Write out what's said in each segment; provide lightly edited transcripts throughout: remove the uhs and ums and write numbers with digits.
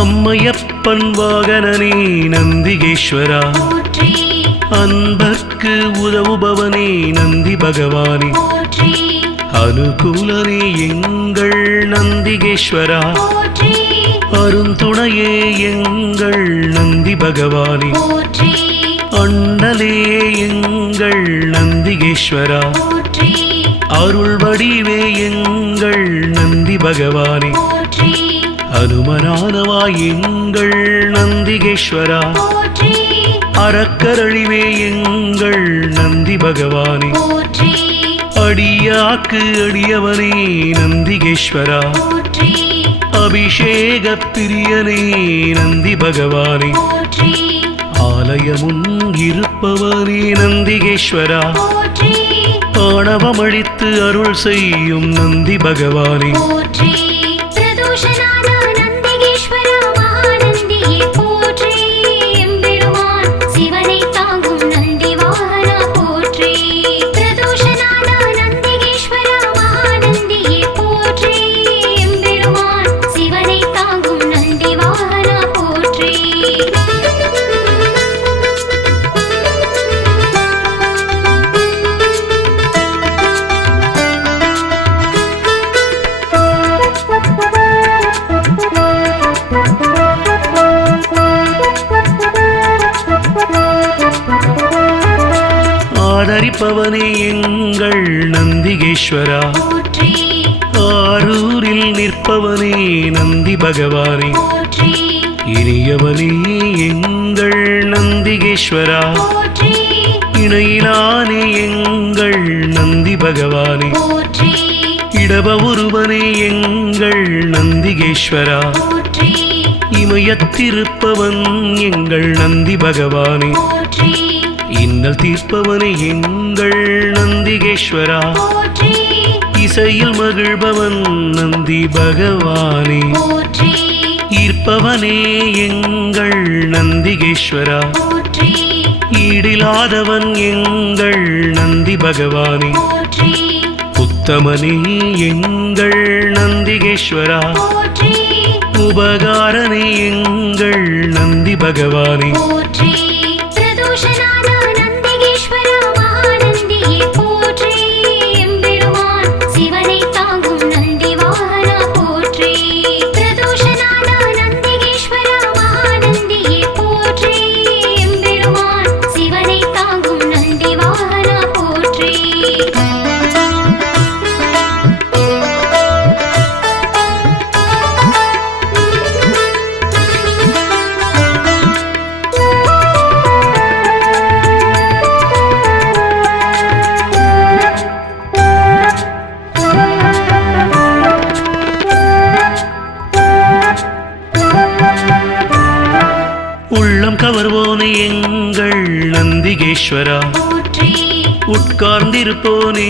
அம்மையப்பன் வாகனனே நந்திகேஸ்வரா, அன்பர்க்கு உதவுபவனே நந்தி பகவானே, அனுகூலனே எங்கள் நந்திகேஸ்வரா, அருந்துணையே எங்கள் நந்தி பகவானே, அண்ணலே எங்கள் நந்திகேஸ்வரா, அருள் வடிவே எங்கள் நந்தி பகவானே, அனுமனானவா எங்கள் நந்திகேஸ்வரா, அறக்கரழிவே எங்கள் நந்தி பகவானே, அடியாக்கு அடியவனே நந்திகேஸ்வரா, அபிஷேக பிரியனே நந்தி பகவானே, ஆலயமுன் இருப்பவனே நந்திகேஸ்வரா, ஆணவமழித்து அருள் செய்யும் நந்தி பகவானே, ஆதரிப்பவனே எங்கள் நந்திகேஸ்வரா, ஆரூரில் நிற்பவனே நந்தி பகவானே, இனியவனே எங்கள் நந்திகேஸ்வரா, இணையிலானே எங்கள் நந்தி பகவானே, இடப ஒருவனே எங்கள் நந்திகேஸ்வரா, இமயத்திருப்பவன் எங்கள் நந்தி பகவானே, இன்னல் தீர்ப்பவனே எங்கள் நந்திகேஸ்வரா, இசையில் மகிழ்பவன் நந்தி பகவானே, ஈர்ப்பவனே எங்கள் நந்திகேஸ்வரா, ஈடிலாதவன் எங்கள் நந்தி பகவானே, உத்தமனே எங்கள் நந்திகேஸ்வரா, உபகாரனே எங்கள் நந்தி பகவானே, உள்ளம் கவர்வோனே எங்கள் நந்திகேஸ்வரா, உட்கார்ந்திருப்போனே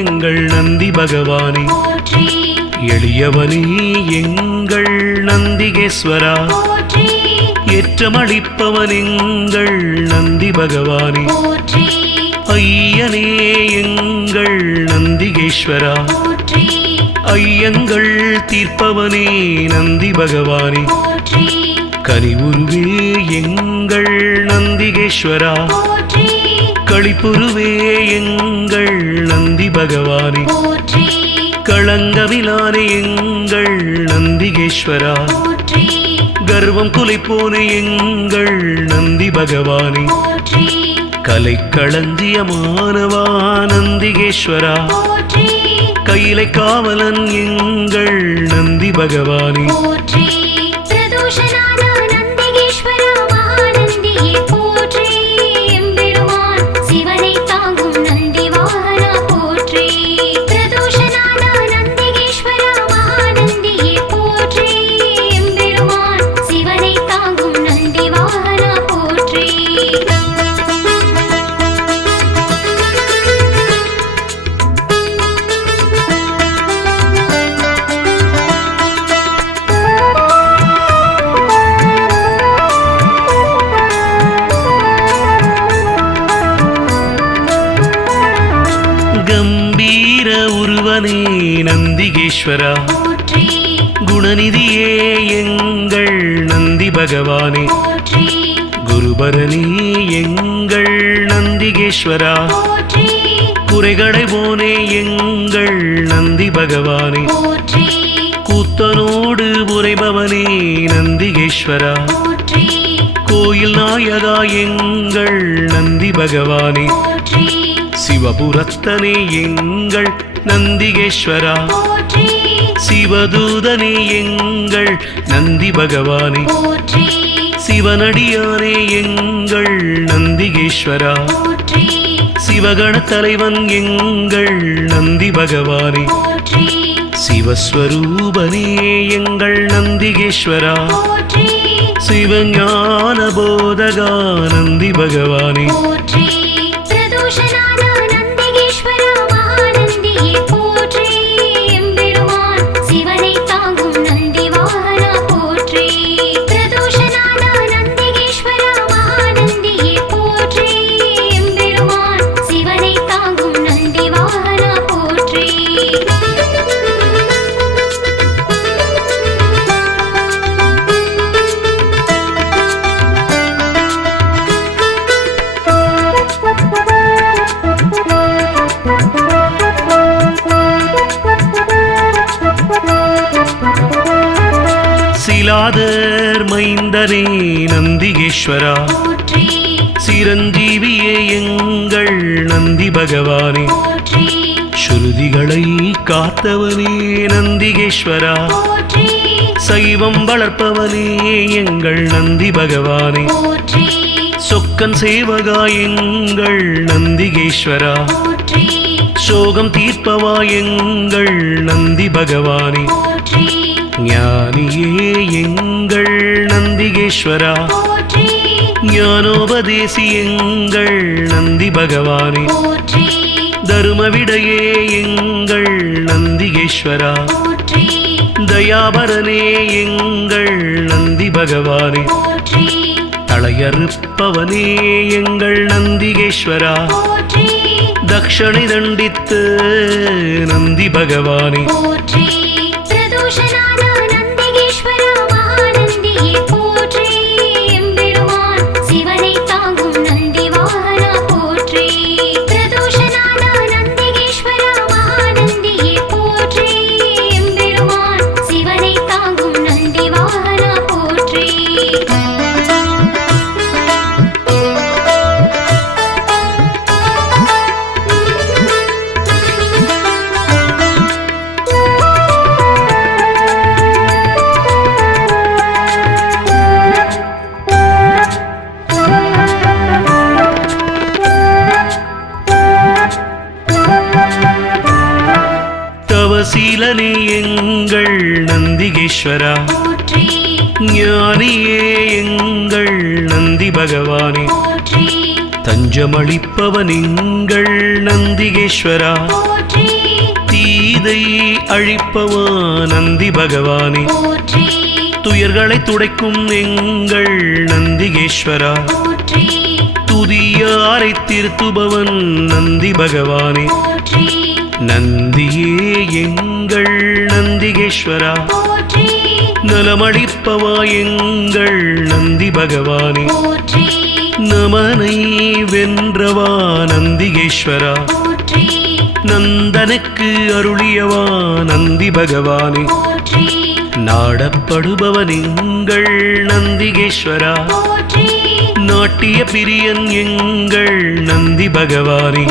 எங்கள் நந்தி பகவானே, எளியவனே எங்கள் நந்திகேஸ்வரா, ஏற்றமளிப்பவன் எங்கள் நந்தி பகவானே, ஐயனே எங்கள் நந்திகேஸ்வரா, ஐயங்கள் தீர்ப்பவனே நந்தி பகவானே, கனிவுருவே எங்கள் நந்திகேஸ்வரா, களிப்புருவே எங்கள் நந்தி பகவானே, களங்கமிலானே எங்கள் நந்திகேஸ்வரா, கர்வம் குலைப்போனே எங்கள் நந்தி பகவானே, கலை களஞ்சியமானவா நந்திகேஸ்வரா, கையிலை காவலன் எங்கள் நந்தி பகவானே, சிவனை தாங்கும் நந்தி கம்பீர உருவனே நந்திகேஸ்வரா குணநிதியே எங்கள் நந்தி பகவானே குருபரனே எங்கள் நந்திகேஸ்வரா குறைகளை போனே எங்கள் நந்தி பகவானே கூத்தனோடு உரைபவனே நந்திகேஸ்வரா கோயில் நாயகா எங்கள் நந்தி பகவானே சிவபுரத்தனே எங்கள் நந்திகேஸ்வரா சிவதூதனே எங்கள் நந்தி பகவானே சிவனடியானே எங்கள் நந்திகேஸ்வரா சிவகண தலைவன் எங்கள் நந்தி பகவானே சிவஸ்வரூபனே எங்கள் நந்திகேஸ்வரா சிவஞான போதகா நந்தி பகவானே சிலாதர் மைந்தனே நந்திகேஸ்வரா சிரஞ்சீவியே எங்கள் நந்தி பகவானே ஸ்ருதிகளை காத்தவனே நந்திகேஸ்வரா சைவம் வளர்ப்பவனே எங்கள் நந்தி பகவானே சொக்கன் சேவகா எங்கள் நந்திகேஸ்வரா சோகம் தீர்ப்பவா எங்கள் நந்தி பகவானே ஞானியே எங்கள் நந்திகேஸ்வரா ஞானோபதேசி எங்கள் நந்தி பகவானே தருமவிடையே எங்கள் நந்திகேஸ்வரா தயாபரனே எங்கள் நந்தி பகவானே தலையறுப்பவனே எங்கள் நந்திகேஸ்வரா தக்ஷணை தண்டித்து நந்தி பகவானே சீலனே எங்கள் நந்திகேஸ்வரா ஞானியே எங்கள் நந்தி பகவானே தஞ்சமளிப்பவன் எங்கள் நந்திகேஸ்வரா தீதை அழிப்பவா நந்தி பகவானே துயர்களை துடைக்கும் எங்கள் நந்திகேஸ்வரா துதியாரை திருத்துபவன் நந்தி பகவானே நந்தியே எங்கள் நந்திகேஸ்வரா நலமளிப்பவா எங்கள் நந்தி பகவானே நமனை வென்றவா நந்திகேஸ்வரா நந்தனுக்கு அருளியவா நந்தி பகவானே நாடப்படுபவன் எங்கள் நந்திகேஸ்வரா நாட்டிய பிரியன் எங்கள் நந்தி பகவானே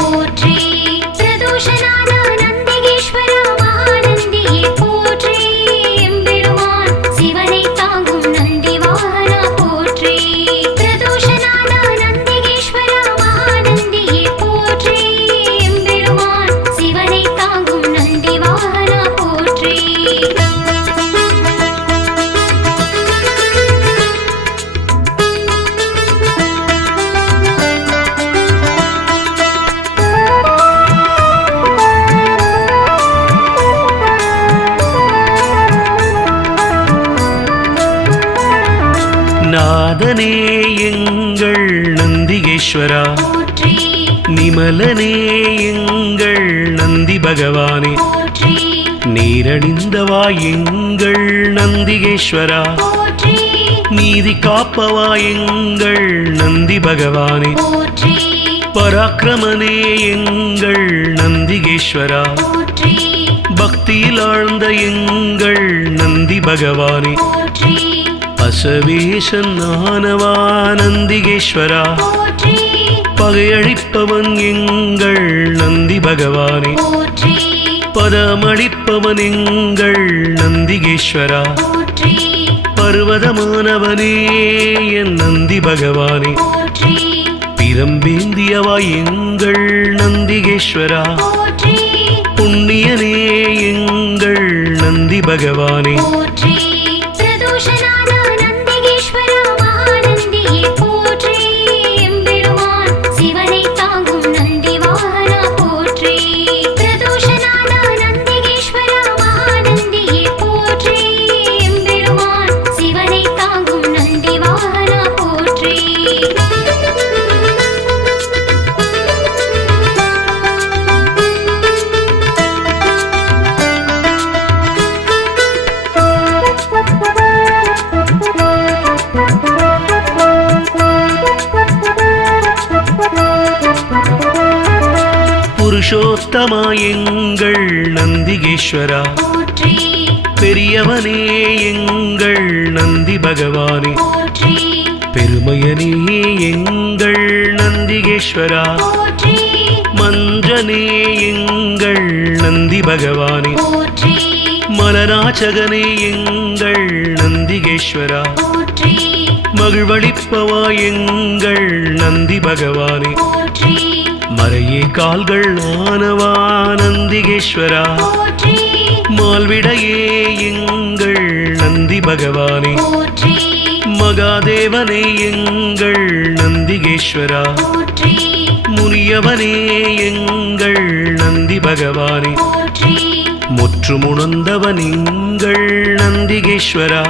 நிர்மலனே எங்கள் நந்தி பகவானே நீரணிந்தவா எங்கள் நந்திகேஸ்வரா நீதி காப்பவா எங்கள் நந்தி பகவானே பராக்கிரமனே எங்கள் நந்திகேஸ்வரா பக்தியில் ஆழ்ந்த எங்கள் நந்தி பகவானே அசவேசன் ஆனவா நந்திகேஸ்வரா பகையழிப்பவன் எங்கள் நந்தி பகவானே பதமளிப்பவன் எங்கள் நந்திகேஸ்வரா பர்வதமானவனே என் நந்தி பகவானே பிரம்பேந்தியவா எங்கள் நந்திகேஸ்வரா புண்ணியனே எங்கள் நந்தி பகவானே புருஷோத்தமா எங்கள் நந்திகேஸ்வரா பெரியவனே எங்கள் நந்தி பகவானே பெருமையனே எங்கள் நந்திகேஸ்வரா மஞ்சனே எங்கள் நந்தி பகவானே மலராச்சகனே எங்கள் நந்திகேஸ்வரா மகிழ்வளிப்பவா எங்கள் நந்தி பகவானே மறையே கால்கள் ஆனவா நந்திகேஸ்வரா மால்விடையே எங்கள் நந்தி பகவானே மகாதேவனே எங்கள் நந்திகேஸ்வரா முனியவனே எங்கள் நந்தி பகவானே முற்றுமுணர்ந்தவன் எங்கள் நந்திகேஸ்வரா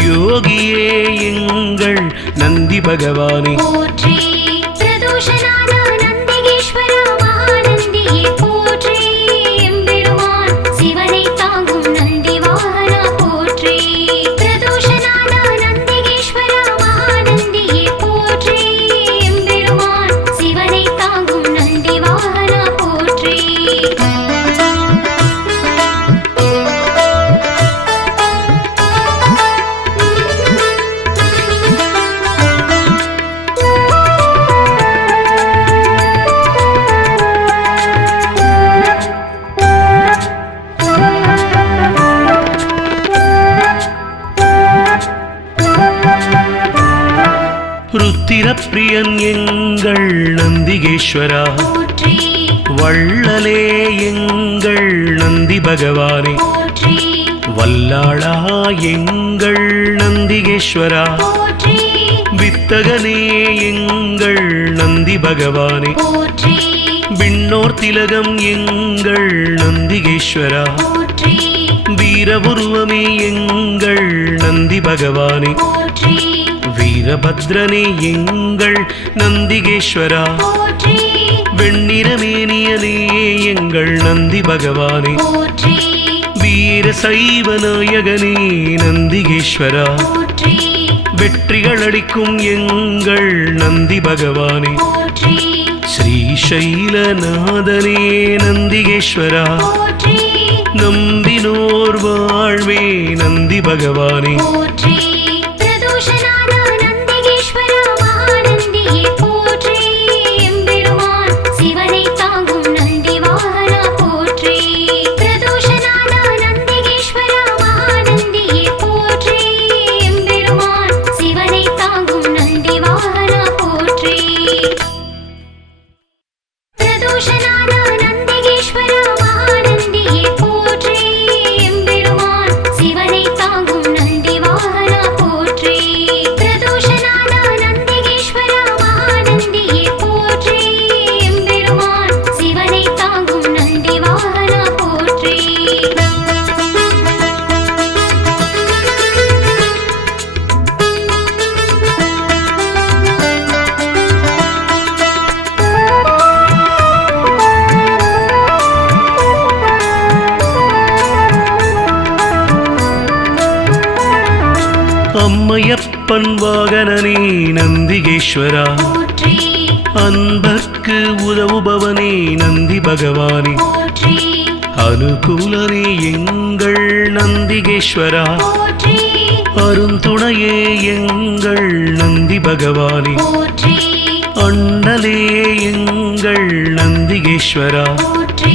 யோகியே எங்கள் நந்தி பகவானே ருத்திரப்பிரியன் எங்கள் நந்திகேஸ்வரா வள்ளலே எங்கள் நந்தி பகவானே வல்லாளா எங்கள் நந்திகேஸ்வரா வித்தகனே எங்கள் நந்தி பகவானே விண்ணோர் திலகம் எங்கள் நந்திகேஸ்வரா வீரபுருவமே எங்கள் நந்தி பகவானே வீரபத்ரனே எங்கள் நந்திகேஸ்வரா வெண்ணிறமேனியனே எங்கள் நந்தி பகவானே வீர சைவ நாயகனே நந்திகேஸ்வரா வெற்றிகள் அளிக்கும் எங்கள் நந்தி பகவானே ஸ்ரீசைலநாதனே நந்திகேஸ்வரா நம்பினோர் வாழ்வே நந்தி பகவானே அம்மையப்பன் வாகனனே நந்திகேஸ்வரா போற்றி அன்பர்க்கு உதவுபவனே நந்தி பகவானே போற்றி அனுகூலனே எங்கள் நந்திகேஸ்வரா போற்றி அருந்துணையே எங்கள் நந்தி பகவானே போற்றி அண்ணலே எங்கள் நந்திகேஸ்வரா போற்றி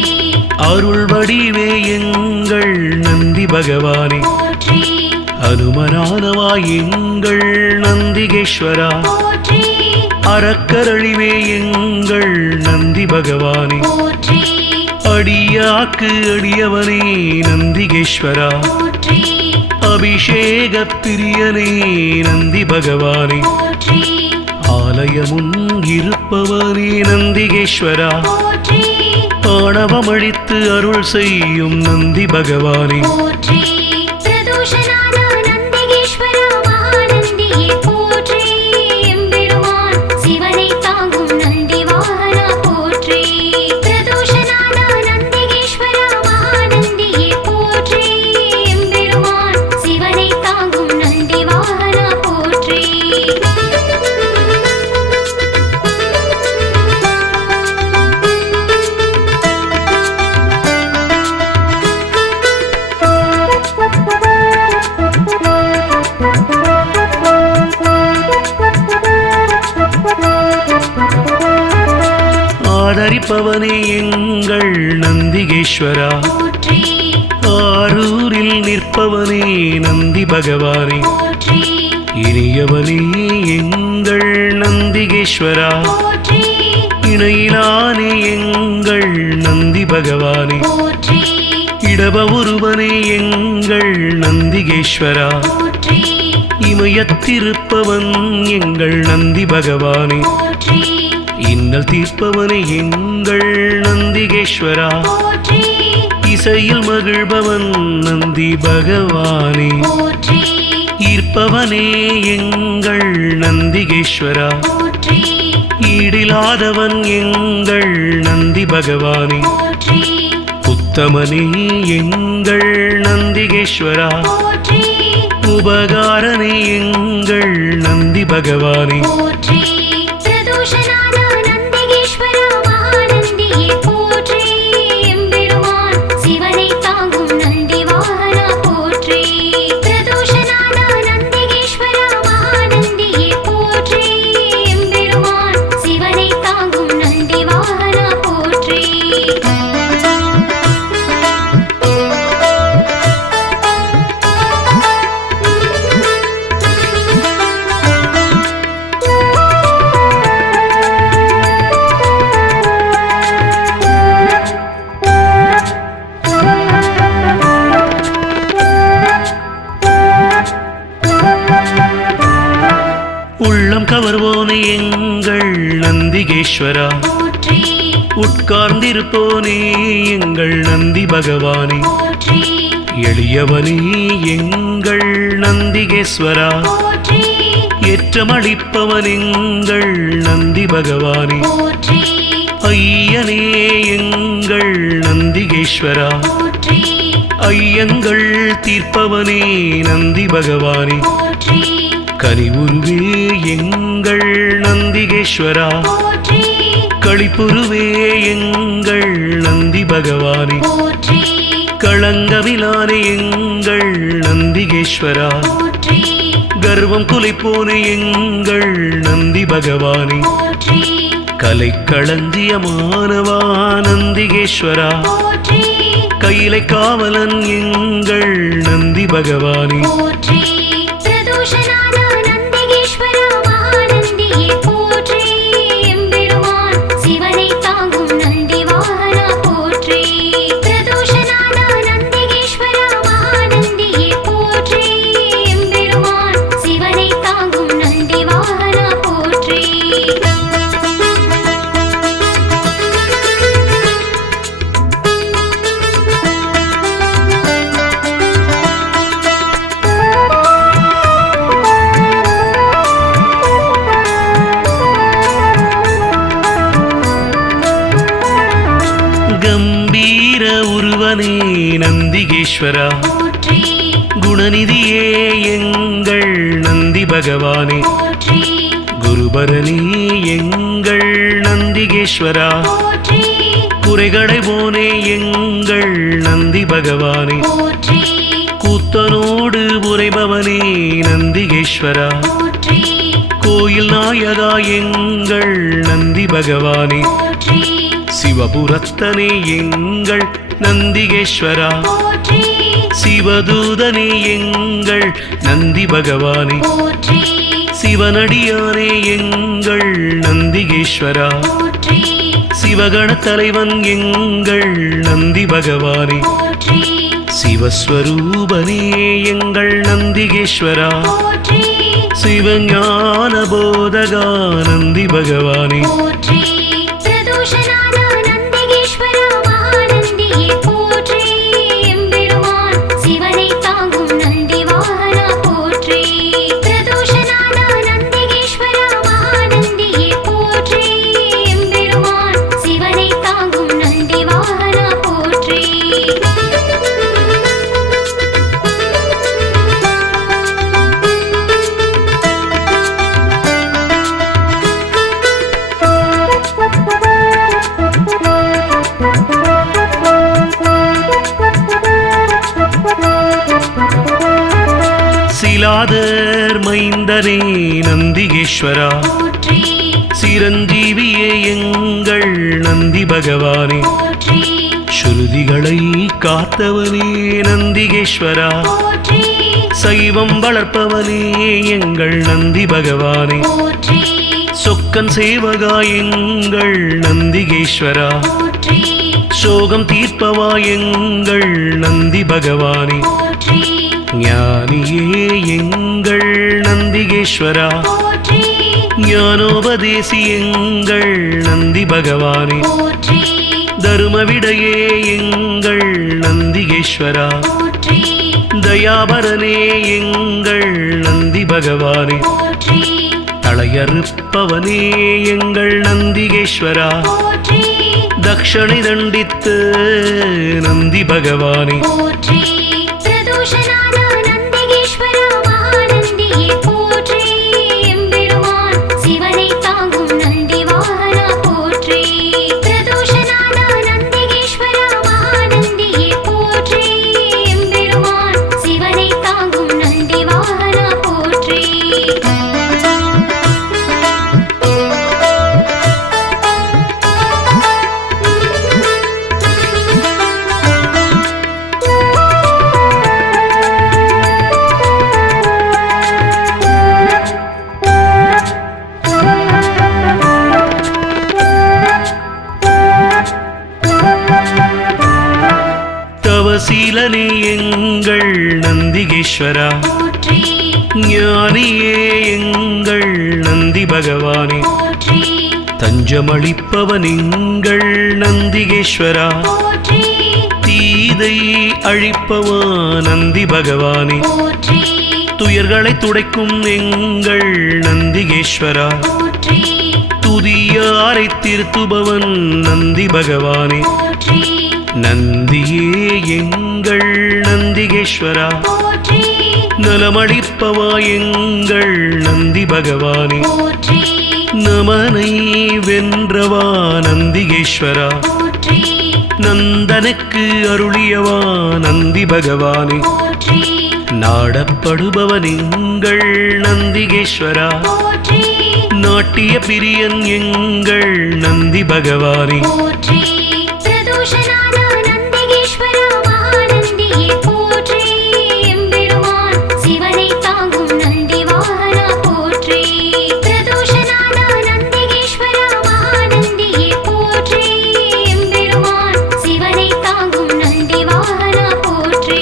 அருள் வடிவே எங்கள் நந்தி பகவானே போற்றி அனுமனானவா எங்கள் நந்திகேஸ்வரா போற்றி அறக்கரழிவே எங்கள் நந்தி பகவானே போற்றி அடியாக்கு அடியவனே நந்திகேஸ்வரா போற்றி அபிஷேக பிரியனே நந்தி பகவானே போற்றி ஆலயமுன் இருப்பவனே நந்திகேஸ்வரா போற்றி ஆணவமழித்து அருள் செய்யும் நந்தி பகவானே போற்றி பிரதோஷநாத நந்திகேஸ்வரா மகாநந்தியே போற்றி எம்பெருமான் சிவனை தாங்கும் நந்தி வாகனா போற்றி பிரதோஷநாத நந்திகேஸ்வரா மகாநந்தியே போற்றி எம்பெருமான் சிவனை தாங்கும் நந்தி வாகனா போற்றி ஆதரிப்பவனே எங்கள் நந்திகேஸ்வரா போற்றி ஆரூரில் நிற்பவனே நந்தி பகவானே போற்றி இனியவனே எங்கள் நந்திகேஸ்வரா போற்றி இணையிலானே எங்கள் நந்தி பகவானே போற்றி இடப ஒருவனே எங்கள் நந்திகேஸ்வரா போற்றி இமயத்திருப்பவன் எங்கள் நந்தி பகவானே போற்றி இன்னல் தீர்ப்பவனே எங்கள் நந்திகேஸ்வரா போற்றி இசையில் மகிழ்பவன் நந்தி பகவானே போற்றி ஈர்ப்பவனே எங்கள் நந்திகேஸ்வரா போற்றி ஈடிலாதவன் எங்கள் நந்தி பகவானே போற்றி உத்தமனே எங்கள் நந்திகேஸ்வரா போற்றி உபகாரனே எங்கள் நந்தி பகவானே போற்றி பிரதோஷநாத நந்திகேஸ்வரா மகாநந்தியே போற்றி எம்பெருமான் சிவனை தாங்கும் நந்தி வாகனா போற்றி பிரதோஷநாத நந்திகேஸ்வரா மகாநந்தியே போற்றி எம்பெருமான் சிவனை தாங்கும் நந்தி வாகனா போற்றி உள்ளம் கவர்வோனே எங்கள் நந்திகேஸ்வரா போற்றி உட்கார்ந்திருப்போனே எங்கள் நந்தி பகவானே போற்றி எளியவனே எங்கள் நந்திகேஸ்வரா போற்றி ஏற்றமளிப்பவன் எங்கள் நந்தி பகவானே போற்றி ஐயனே எங்கள் நந்திகேஸ்வரா போற்றி ஐயங்கள் தீர்ப்பவனே நந்தி பகவானே போற்றி கனிவுருவே எங்கள் நந்திகேஸ்வரா போற்றி களிப்புருவே எங்கள் நந்தி பகவானே போற்றி களங்கமிலானே எங்கள் நந்திகேஸ்வரா போற்றி கர்வம் குலைப்போனே எங்கள் நந்தி பகவானே போற்றி கலைக்களஞ்சியமானவா நந்திகேஸ்வரா போற்றி கையிலை காவலன் எங்கள் நந்தி பகவானே போற்றி பிரதோஷநாத நந்திகேஸ்வரா மகாநந்தியே போற்றி எம்பெருமான் சிவனை தாங்கும் நந்தி வாகனா போற்றி பிரதோஷநாத நந்திகேஸ்வரா மகாநந்தியே போற்றி எம்பெருமான் சிவனை தாங்கும் நந்தி வாகனா போற்றி கம்பீர உருவனே நந்திகேஸ்வரா போற்றி குணநிதியே எங்கள் நந்தி பகவானே போற்றி குருபரனே எங்கள் நந்திகேஸ்வரா போற்றி குறைகளை போனே எங்கள் நந்தி பகவானே போற்றி கூத்தனோடு உரைபவனே நந்திகேஸ்வரா போற்றி கோயில் நாயகா எங்கள் நந்தி பகவானே போற்றி சிவபுரத்தனே எங்கள் நந்திகேஸ்வரா போற்றி சிவதூதனே எங்கள் நந்தி பகவானே போற்றி சிவனடியானே எங்கள் நந்திகேஸ்வரா போற்றி சிவகண தலைவன் எங்கள் நந்தி பகவானே போற்றி சிவஸ்வரூபனே எங்கள் நந்திகேஸ்வரா போற்றி சிவஞான போதகா நந்தி பகவானே போற்றி பிரதோஷநாத நந்திகேஸ்வரா மகாநந்தியே போற்றி எம்பெருமான் சிவனை தாங்கும் நந்தி வாகனா போற்றி பிரதோஷநாத நந்திகேஸ்வரா மகாநந்தியே போற்றி எம்பெருமான் சிவனை தாங்கும் நந்தி வாகனா போற்றி சிலாதர் மைந்தனே நந்திகேஸ்வரா போற்றி சிரஞ்சீவியே எங்கள் நந்தி பகவானே போற்றி ஸ்ருதிகளை காத்தவனே நந்திகேஸ்வரா போற்றி சைவம் வளர்ப்பவனே எங்கள் நந்தி பகவானே போற்றி சொக்கன் சேவகா எங்கள் நந்திகேஸ்வரா போற்றி சோகம் தீர்ப்பவா எங்கள் நந்தி பகவானே போற்றி ஞானியே எங்கள் நந்திகேஸ்வரா போற்றி ஞானோபதேசி எங்கள் நந்தி பகவானே போற்றி தருமவிடையே எங்கள் நந்திகேஸ்வரா போற்றி தயாபரனே எங்கள் நந்தி பகவானே போற்றி தளையறுப்பவனே எங்கள் நந்திகேஸ்வரா போற்றி தக்ஷணை தண்டித்து நந்தி பகவானே போற்றி பிரதோஷநாத நந்திகேஸ்வரா மகாநந்தியே போற்றி எம்பெருமான் சிவனை தாங்கும் நந்தி வாகனா போற்றி பிரதோஷநாத நந்திகேஸ்வரா மகாநந்தியே போற்றி எம்பெருமான் சிவனை தாங்கும் நந்தி வாகனா போற்றி தவசீலனே எங்கள் நந்திகேஸ்வரா போற்றி ஞானியே எங்கள் நந்தி பகவானே போற்றி தஞ்சமளிப்பவன் எங்கள் நந்திகேஸ்வரா போற்றி தீதை அழிப்பவா நந்தி பகவானே போற்றி துயர்களை துடைக்கும் எங்கள் நந்திகேஸ்வரா போற்றி துதியாரை திருத்துபவன் நந்தி பகவானே போற்றி நந்தியே எங்கள் நந்திகேஸ்வரா போற்றி நலமளிப்பவா எங்கள் நந்தி பகவானே போற்றி நமனை வென்றவா நந்திகேஸ்வரா போற்றி நந்தனுக்கு அருளியவா நந்தி பகவானே போற்றி நாடப்படுபவன் எங்கள் நந்திகேஸ்வரா போற்றி நாட்டிய பிரியன் எங்கள் நந்தி பகவானே போற்றி பிரதோஷநாத நந்திகேஸ்வரா மகாநந்தியே போற்றி எம்பெருமான் சிவனை தாங்கும் நந்தி வாகனா போற்றி பிரதோஷநாத நந்திகேஸ்வரா மகாநந்தியே போற்றி எம்பெருமான் சிவனை தாங்கும் நந்தி வாகனா போற்றி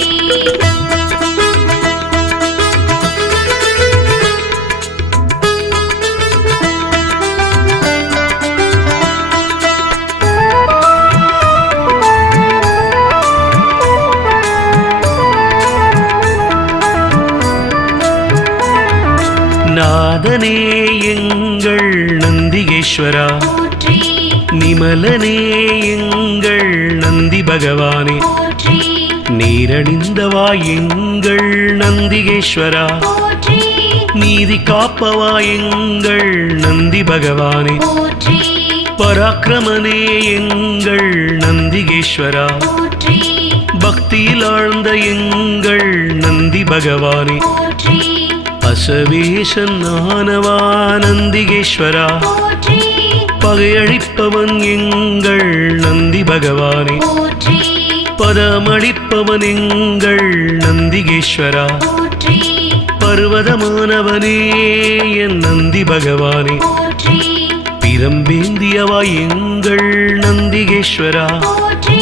நாதனே எங்கள் நந்திகேஸ்வரா போற்றி நிமலனே எங்கள் நந்தி பகவானே போற்றி நீரணிந்தவா எங்கள் நந்திகேஸ்வரா, போற்றி நீதி காப்பவா எங்கள் நந்தி பகவானே, போற்றி பராக்கிரமனே எங்கள் நந்திகேஸ்வரா, போற்றி பக்தியில் ஆழ்ந்த எங்கள் நந்தி பகவானே, போற்றி அசவேசன் ஆனவா நந்திகேஸ்வரா, போற்றி பகையழிப்பவன் எங்கள் நந்தி பகவானே, போற்றி பதமளிப்பவன் எங்கள் நந்திகேஸ்வரா, போற்றி பர்வதமானவனே என் நந்தி பகவானே, போற்றி பிரம்பேந்தியவா எங்கள் நந்திகேஸ்வரா, போற்றி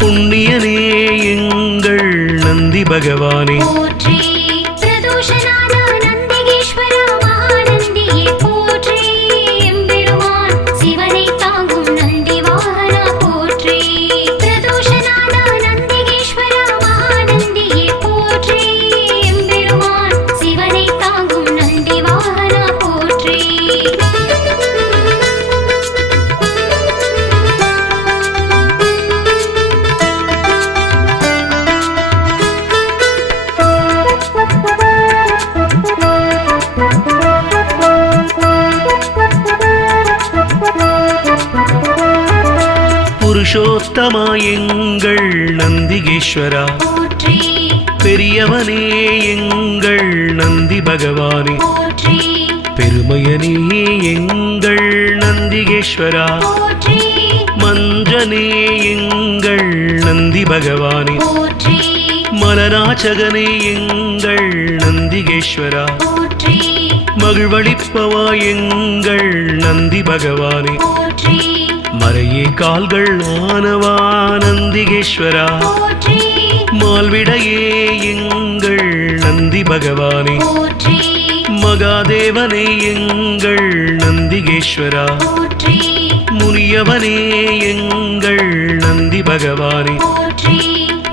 புண்ணியனே எங்கள் நந்தி பகவானே, போற்றி பிரதோஷநாத நந்திகேஸ்வரா மகாநந்தியே போற்றி எம்பெருமான் சிவனை தாங்கும் நந்தி வாகனா போற்றி பிரதோஷநாத நந்திகேஸ்வரா மகாநந்தியே போற்றி எம்பெருமான் சிவனை தாங்கும் நந்தி வாகனா போற்றி புருஷோத்தமா எங்கள் நந்திகேஸ்வரா, போற்றி பெரியவனே எங்கள் நந்தி பகவானே, போற்றி பெருமையனே எங்கள் நந்திகேஸ்வரா, போற்றி மஞ்சனே எங்கள் நந்தி பகவானே, போற்றி மலராச்சகனே எங்கள் நந்திகேஸ்வரா, போற்றி மகிழ்வளிப்பவா எங்கள் நந்தி பகவானே, போற்றி மறையே கால்கள் ஆனவா நந்திகேஸ்வரா, போற்றி மால்விடையே எங்கள் நந்தி பகவானே, போற்றி மகாதேவனே எங்கள் நந்திகேஸ்வரா, போற்றி முனியவனே எங்கள் நந்தி பகவானே, போற்றி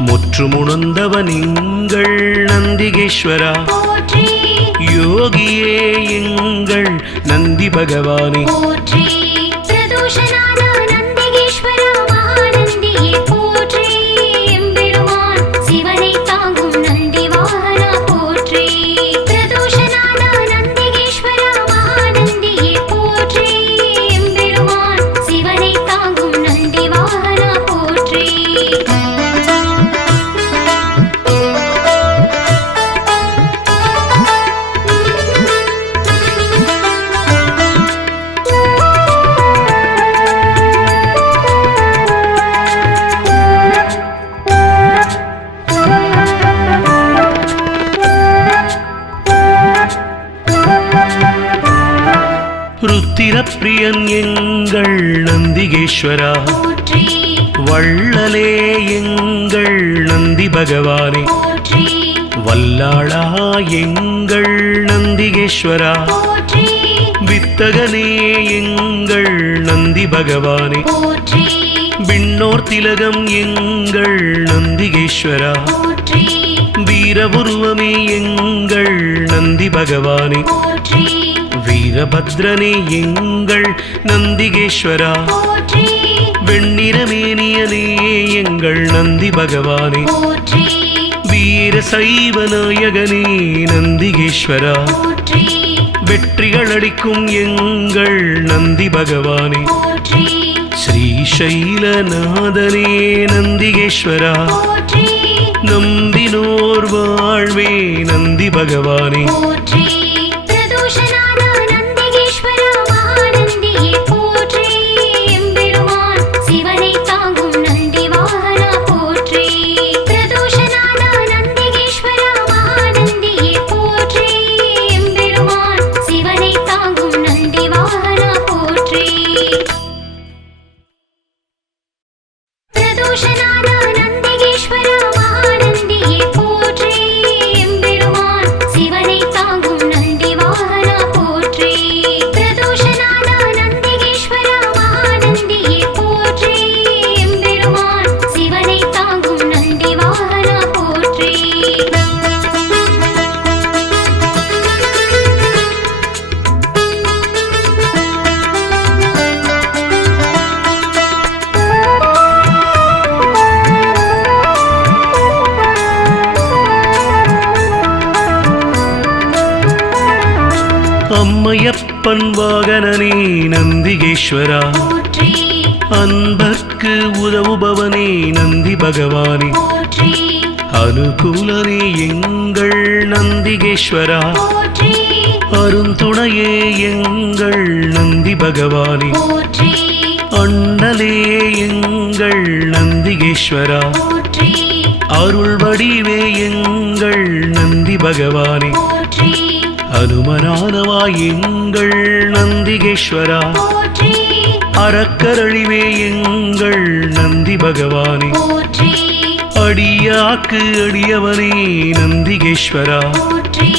முற்றுமுணர்ந்தவன் எங்கள் நந்திகேஸ்வரா, போற்றி யோகியே எங்கள் நந்தி பகவானே, போற்றி பிரதோஷநாத நந்திகேஸ்வரா மகாநந்தியே போற்றி எம்பெருமான் சிவனை தாங்கும் நந்தி வாகனா போற்றி பிரதோஷநாத நந்திகேஸ்வரா மகாநந்தியே போற்றி எம்பெருமான் சிவனை தாங்கும் நந்தி வாகனா போற்றி ருத்திரப்பிரியன் எங்கள் நந்திகேஸ்வரா, போற்றி வள்ளலே எங்கள் நந்தி பகவானே, போற்றி வல்லாளா எங்கள் நந்திகேஸ்வரா, போற்றி வித்தகனே எங்கள் நந்தி பகவானே, போற்றி விண்ணோர் திலகம் எங்கள் நந்திகேஸ்வரா, போற்றி வீரபுருவமே எங்கள் நந்தி பகவானே, போற்றி வீரபத்ரனே எங்கள் நந்திகேஸ்வரா, போற்றி வெண்ணிறமேனியனே எங்கள் நந்தி பகவானே, போற்றி வீர சைவ நாயகனே நந்திகேஸ்வரா, போற்றி வெற்றிகள் அளிக்கும் எங்கள் நந்தி பகவானே, போற்றி ஸ்ரீசைலநாதனே நந்திகேஸ்வரா, போற்றி நம்பினோர் வாழ்வே நந்தி பகவானே, போற்றி பிரதோஷநாத நந்திகேஸ்வரா மகாநந்தியே போற்றி எம்பெருமான் சிவனை தாங்கும் நந்தி வாகனா போற்றி பிரதோஷநாத நந்திகேஸ்வரா மகாநந்தியே போற்றி எம்பெருமான் சிவனை தாங்கும் நந்தி வாகனா போற்றி பிரதோஷநாத நந்திகேஸ்வரா மகாநந்தியே போற்றி எம்பெருமான் சிவனை தாங்கும் நந்தி வாகனா போற்றி பிரதோஷநாத நந்திகேஸ்வரா மகாநந்தியே போற்றி எம்பெருமான் சிவனை தாங்கும் நந்தி வாகனா போற்றி அம்மையப்பன் வாகனனே நந்திகேஸ்வரா, போற்றி அன்பர்க்கு உதவுபவனே நந்தி பகவானே, போற்றி அனுகூலனே எங்கள் நந்திகேஸ்வரா, போற்றி அருந்துணையே எங்கள் நந்தி பகவானே, போற்றி அண்ணலே எங்கள் நந்திகேஸ்வரா, போற்றி அருள் வடிவே எங்கள் நந்தி பகவானே, போற்றி அனுமனானவா எங்கள் நந்திகேஸ்வரா, போற்றி அறக்கரழிவே எங்கள் நந்தி பகவானே, போற்றி அடியாக்கு அடியவனே நந்திகேஸ்வரா, போற்றி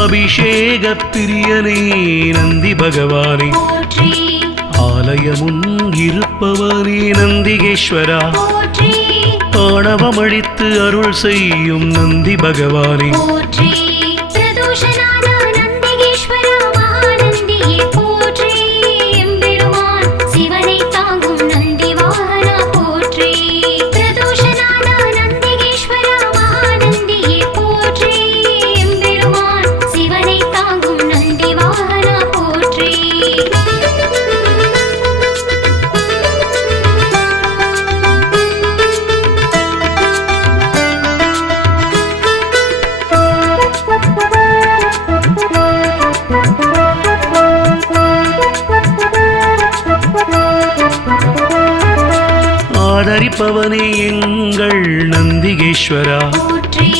அபிஷேக பிரியனே நந்தி பகவானே, போற்றி ஆலயமுன் இருப்பவனே நந்திகேஸ்வரா, போற்றி ஆணவமழித்து அருள் செய்யும் நந்தி பகவானே, போற்றி பிரதோஷநாத நந்திகேஸ்வரா மகாநந்தியே போற்றி எம்பெருமான் சிவனை தாங்கும் நந்தி வாகனா போற்றி பிரதோஷநாத நந்திகேஸ்வரா மகாநந்தியே போற்றி எம்பெருமான் சிவனை தாங்கும் நந்தி வாகனா போற்றி ஆதரிப்பவனே எங்கள் நந்திகேஸ்வரா, போற்றி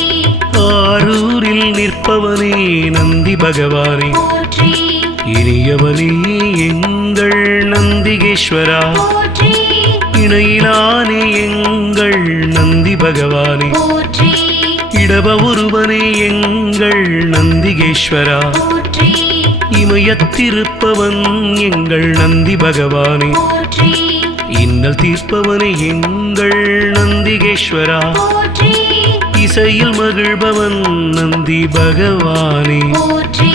ஆரூரில் நிற்பவனே நந்தி பகவானே, போற்றி இனியவனே எங்கள் நந்திகேஸ்வரா, போற்றி இணையிலானே எங்கள் நந்தி பகவானே, போற்றி இடப ஒருவனே எங்கள் நந்திகேஸ்வரா, போற்றி இமயத்திருப்பவன் எங்கள் நந்தி பகவானே, போற்றி இன்னல் தீர்ப்பவனே எங்கள் நந்திகேஸ்வரா, போற்றி இசையில் மகிழ்பவன் நந்தி பகவானே, போற்றி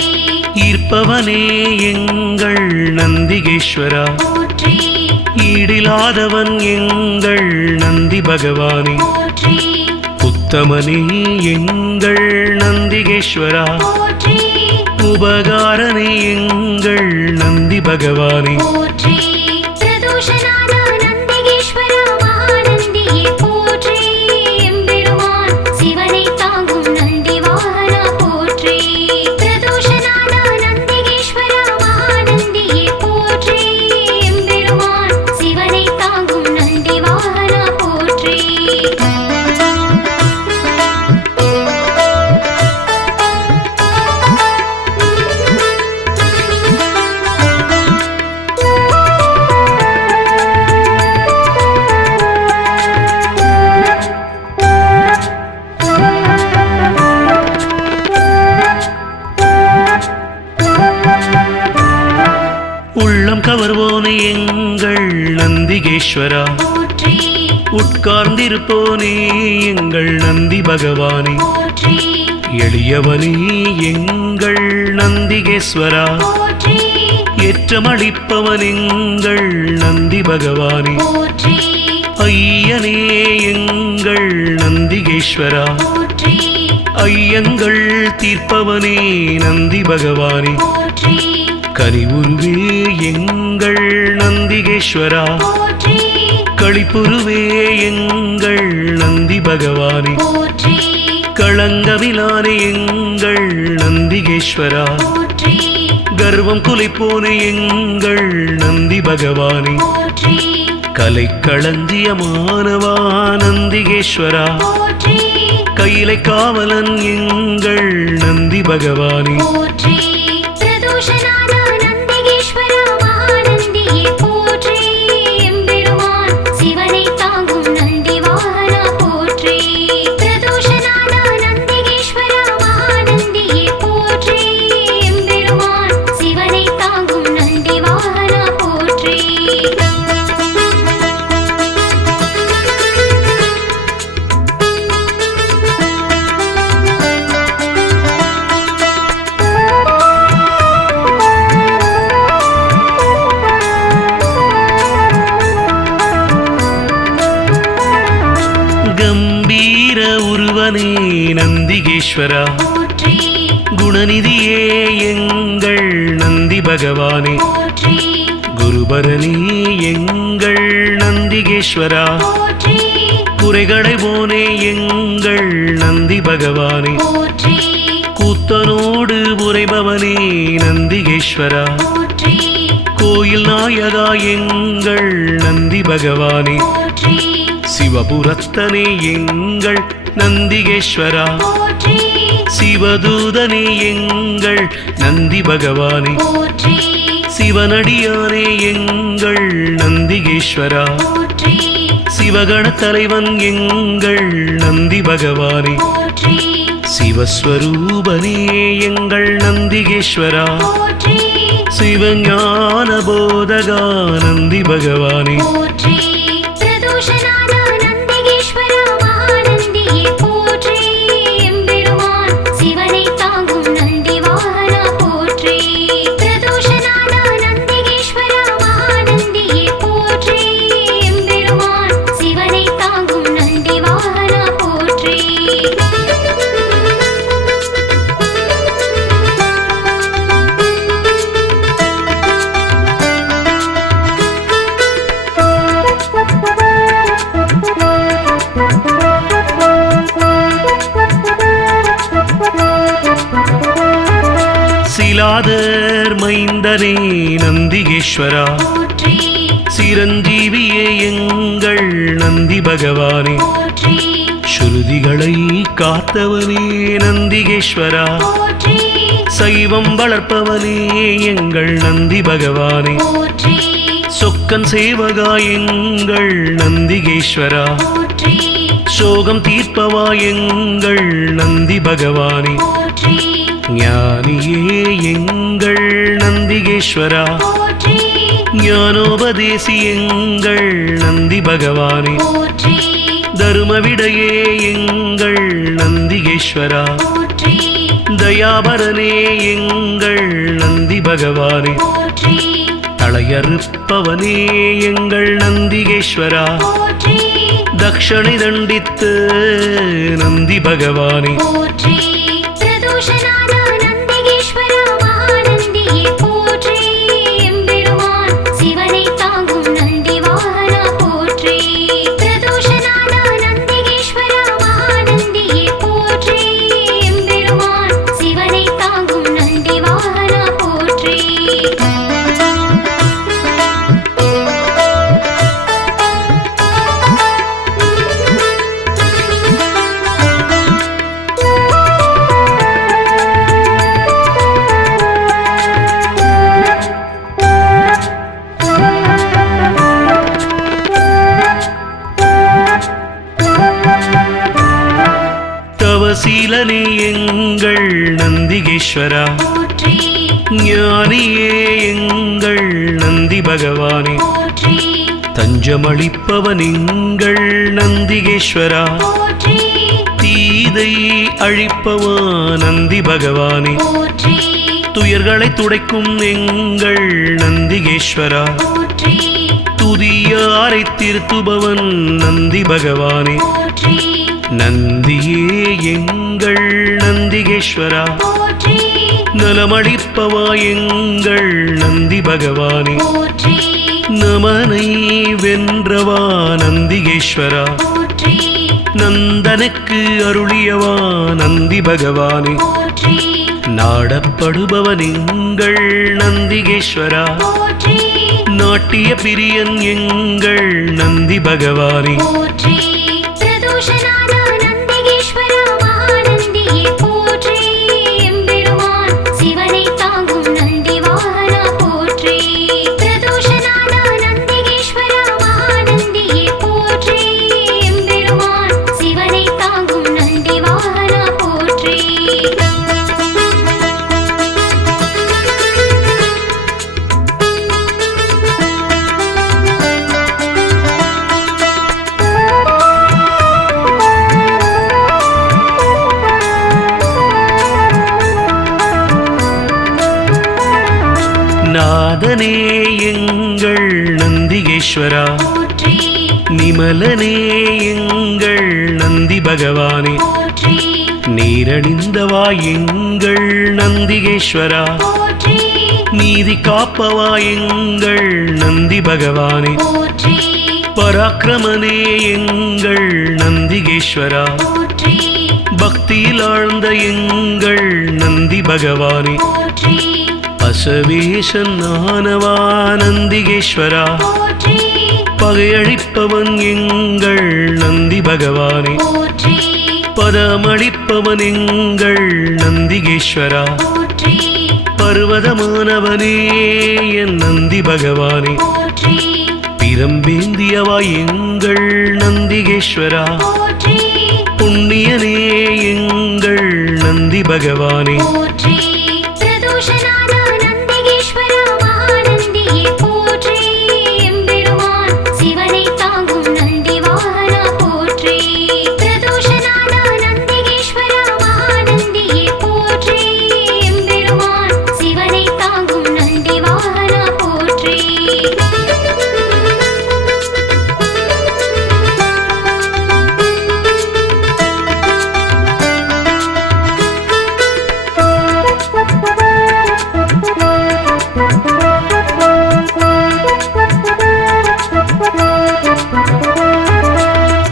ஈர்ப்பவனே எங்கள் நந்திகேஸ்வரா, போற்றி ஈடிலாதவன் எங்கள் நந்தி பகவானே, போற்றி உத்தமனே எங்கள் நந்திகேஸ்வரா, போற்றி உபகாரனே எங்கள் நந்தி பகவானே, போற்றி பிரதோஷநாத நந்திகேஸ்வரா மகாநந்தியே போற்றி எம்பெருமான் சிவனை தாங்கும் நந்தி வாகனா போற்றி பிரதோஷநாத நந்திகேஸ்வரா மகாநந்தியே போற்றி எம்பெருமான் சிவனை தாங்கும் நந்தி வாகனா போற்றி உள்ளம் கவர்வோனே எங்கள் நந்திகேஸ்வரா, போற்றி உட்கார்ந்திருப்போனே எங்கள் நந்தி பகவானே, போற்றி எளியவனே எங்கள் நந்திகேஸ்வரா, போற்றி ஏற்றமளிப்பவன் எங்கள் நந்தி பகவானே, போற்றி ஐயனே எங்கள் நந்திகேஸ்வரா, போற்றி ஐயங்கள் தீர்ப்பவனே நந்தி பகவானே, போற்றி கனிவுருவே எங்கள் நந்திகேஸ்வரா, போற்றி களிப்புருவே எங்கள் நந்தி பகவானே, போற்றி களங்கமிலானே எங்கள் நந்திகேஸ்வரா, போற்றி கர்வம் குலைப்போனே எங்கள் நந்தி பகவானே, போற்றி கலைக்களஞ்சியமானவா நந்திகேஸ்வரா, போற்றி கையிலை காவலன் எங்கள் நந்தி பகவானே, போற்றி பிரதோஷநாத நந்திகேஸ்வரா மகாநந்தியே போற்றி எம்பெருமான் சிவனை தாங்கும் நந்தி வாகனா போற்றி பிரதோஷநாத நந்திகேஸ்வரா மகாநந்தியே போற்றி எம்பெருமான் சிவனை தாங்கும் நந்தி வாகனா போற்றி கம்பீர உருவனே நந்திகேஸ்வரா, போற்றி குணநிதியே எங்கள் நந்தி பகவானே போற்றி குருபரணி எங்கள் நந்திகேஸ்வரா போற்றி குறைகளை போனே எங்கள் நந்தி பகவானே போற்றி கூத்தனோடு உரைபவனே நந்திகேஸ்வரா போற்றி கோயில் நாயகா எங்கள் நந்தி பகவானே போற்றி சிவபுரத்தனே எங்கள் நந்திகேஸ்வரா போற்றி சிவதூதனே எங்கள் நந்தி பகவானே போற்றி சிவனடியானே எங்கள் நந்திகேஸ்வரா போற்றி சிவகண தலைவன் எங்கள் நந்தி பகவானே போற்றி சிவஸ்வரூபனே எங்கள் நந்திகேஸ்வரா போற்றி சிவஞான போதகா நந்தி பகவானே போற்றி பிரதோஷநாத நந்திகேஸ்வர மகாநந்தியே போற்றி எம்பெருமான் சிவனை தாங்கும் நந்தி வாகனா போற்றி பிரதோஷநாத நந்திகேஸ்வர மகாநந்தியே போற்றி எம்பெருமான் சிவனை தாங்கும் நந்தி வாகனா போற்றி சிலாதர் மைந்தனே நந்திகேஸ்வரா போற்றி சிரஞ்சீவியே எங்கள் நந்தி பகவானே போற்றி ஸ்ருதிகளை காத்தவனே நந்திகேஸ்வரா போற்றி சைவம் வளர்ப்பவனே எங்கள் நந்தி பகவானே போற்றி சொக்கன் சேவகா எங்கள் நந்திகேஸ்வரா போற்றி சோகம் தீர்ப்பவா எங்கள் நந்தி பகவானே போற்றி ஞானியே எங்கள் நந்திகேஸ்வரா போற்றி ஞானோபதேசி எங்கள் நந்தி பகவானே போற்றி தருமவிடையே எங்கள் நந்திகேஸ்வரா போற்றி தயாபரனே எங்கள் நந்தி பகவானே போற்றி தளையறுப்பவனே எங்கள் நந்திகேஸ்வரா போற்றி தக்ஷணை தண்டித்து நந்தி பகவானே போற்றி பிரதோஷநாத நந்திகேஸ்வர மகாநந்தியே போற்றி எம்பெருமான் சிவனை தாங்கும் நந்தி வாகனா போற்றி பிரதோஷநாத நந்திகேஸ்வர மகாநந்தியே போற்றி எம்பெருமான் சிவனை தாங்கும் நந்தி வாகனா போற்றி தவசீலனே எங்கள் நந்திகேஸ்வரா போற்றி ஞானியே எங்கள் நந்தி பகவானே போற்றி தஞ்சமளிப்பவன் எங்கள் நந்திகேஸ்வரா போற்றி தீதை அழிப்பவா நந்தி பகவானே போற்றி துயர்களை துடைக்கும் எங்கள் நந்திகேஸ்வரா போற்றி துதியாரை திருத்துபவன் நந்தி பகவானே போற்றி நந்தியே எங்கள் நந்திகேஸ்வரா போற்றி நலமளிப்பவா எங்கள் நந்தி பகவானே போற்றி நமனை வென்றவா நந்திகேஸ்வரா போற்றி நந்தனுக்கு அருளியவா நந்தி பகவானே போற்றி நாடப்படுபவன் எங்கள் நந்திகேஸ்வரா போற்றி நாட்டிய பிரியன் எங்கள் நந்தி பகவானே போற்றி பிரதோஷநாத நந்திகேஸ்வர மகாநந்தியே போற்றி எம்பெருமான் சிவனை தாங்கும் நந்தி வாகனா போற்றி பிரதோஷநாத நந்திகேஸ்வர மகாநந்தியே போற்றி எம்பெருமான் சிவனை தாங்கும் நந்தி வாகனா போற்றி நாதனே எங்கள் நந்திகேஸ்வரா போற்றி நிமலனே எங்கள் நந்தி பகவானே போற்றி நீரணிந்தவா எங்கள் நந்திகேஸ்வரா, போற்றி நீதி காப்பவா எங்கள் நந்தி பகவானே, போற்றி பராக்கிரமனே எங்கள் நந்திகேஸ்வரா, போற்றி பக்தியில் ஆழ்ந்த எங்கள் நந்தி பகவானே, போற்றி பசவேசன் ஆனவா நந்திகேஸ்வரா, போற்றி பகையழிப்பவன் எங்கள் நந்தி பகவானே, போற்றி பதமளிப்பவன் எங்கள் நந்திகேஸ்வரா, போற்றி பர்வதமானவனே என் நந்தி பகவானே, போற்றி பிரம்பேந்தியவா எங்கள் நந்திகேஸ்வரா, போற்றி புண்ணியனே எங்கள் நந்தி பகவானே, போற்றி பிரதோஷநாத நந்திகேஸ்வர மகாநந்தியே போற்றி எம்பெருமான் சிவனை தாங்கும் நந்தி வாகனா போற்றி பிரதோஷநாத நந்திகேஸ்வர மகாநந்தியே போற்றி எம்பெருமான் சிவனை தாங்கும் நந்தி வாகனா போற்றி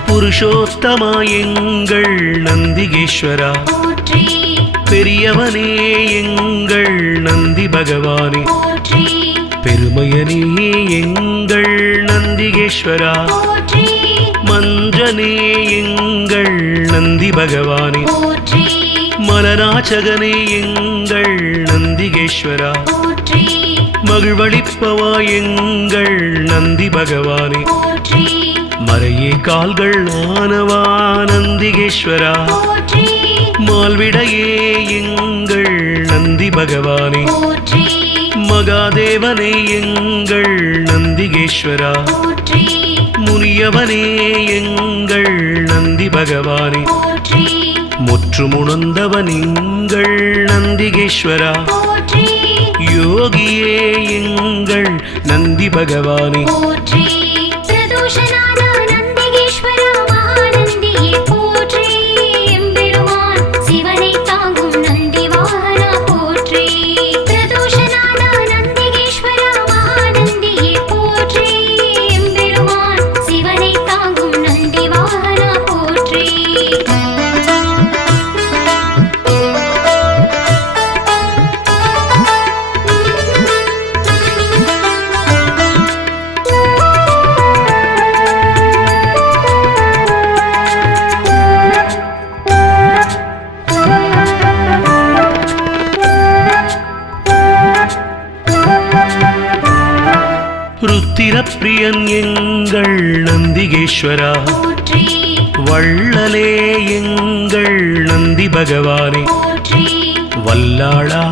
புருஷோத்தமா எங்கள் நந்திகேஸ்வரா, போற்றி பெரியவனே எங்கள் நந்தி பகவானே, போற்றி பெருமையனே எங்கள் நந்திகேஸ்வரா, போற்றி மஞ்சனே எங்கள் நந்தி பகவானே, போற்றி மலராச்சகனே எங்கள் நந்திகேஸ்வரா, போற்றி மகிழ்வளிப்பவா எங்கள் நந்தி பகவானே, போற்றி மறையே கால்கள் ஆனவா நந்திகேஸ்வரா, போற்றி மால்விடையே எங்கள் நந்தி பகவானே, போற்றி மகாதேவனே எங்கள் நந்திகேஸ்வரா, போற்றி முனியவனே எங்கள் நந்தி பகவானே, போற்றி முற்றுமுணர்ந்தவன் எங்கள் நந்திகேஸ்வரா, போற்றி யோகியே எங்கள் நந்தி பகவானே, போற்றி பிரதோஷநாத நந்திகேஸ்வர மகாநந்தியே போற்றி எம்பெருமான் சிவனை தாங்கும் நந்தி வாகனா போற்றி பிரதோஷநாத நந்திகேஸ்வர மகாநந்தியே போற்றி எம்பெருமான் சிவனை தாங்கும் நந்தி வாகனா போற்றி ருத்திரப்பிரியன் எங்கள் நந்திகேஸ்வரா, போற்றி வள்ளலே எங்கள் நந்தி பகவானே, போற்றி வல்லாளா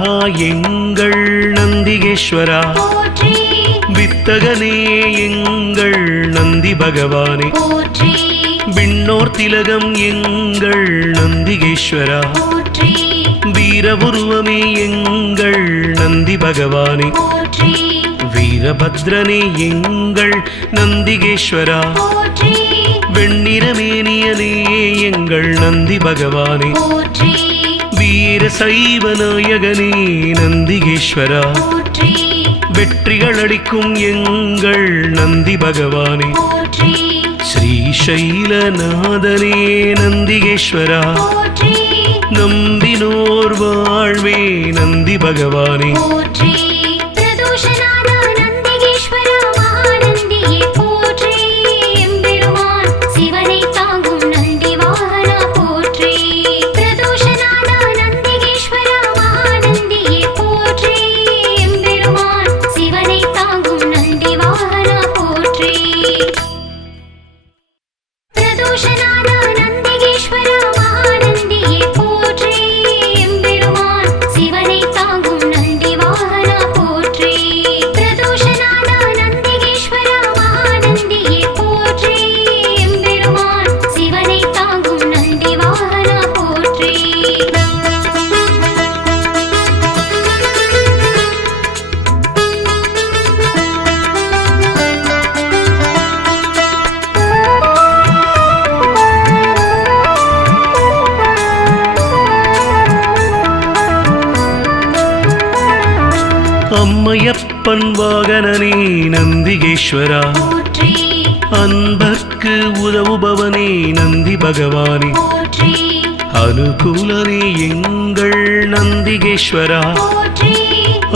எங்கள் நந்திகேஸ்வரா, போற்றி வித்தகனே எங்கள் நந்தி பகவானே, போற்றி விண்ணோர் திலகம் எங்கள் நந்திகேஸ்வரா, போற்றி வீரபுருவமே எங்கள் நந்தி பகவானே, போற்றி வீரபத்ரனே எங்கள் நந்திகேஸ்வரா, போற்றி வெண்ணிறமேனியனே எங்கள் நந்தி பகவானே, போற்றி வீர சைவ நாயகனே நந்திகேஸ்வரா, போற்றி வெற்றிகள் அளிக்கும் எங்கள் நந்தி பகவானே, போற்றி ஸ்ரீசைலநாதனே நந்திகேஸ்வரா, போற்றி நம்பினோர் வாழ்வே நந்தி பகவானே, போற்றி பிரதோஷநாத நந்திகேஸ்வர மகாநந்தியே போற்றி எம்பெருமான் சிவனை தாங்கும் நந்தி வாகனா போற்றி பிரதோஷநாத நந்திகேஸ்வர மகாநந்தியே போற்றி எம்பெருமான் சிவனை தாங்கும் நந்தி வாகனா போற்றி பிரதோஷநாத நந்திகேஸ்வர மகாநந்தியே போற்றி எம்பெருமான் சிவனை தாங்கும் நந்தி வாகனா போற்றி பிரதோஷநாத நந்திகேஸ்வர மகாநந்தியே போற்றி எம்பெருமான் சிவனை தாங்கும் நந்தி வாகனா போற்றி அம்மையப்பன் வாகனனே நந்திகேஸ்வரா, போற்றி அன்பர்க்கு உதவுபவனே நந்தி பகவானே, போற்றி அனுகூலனே எங்கள் நந்திகேஸ்வரா, போற்றி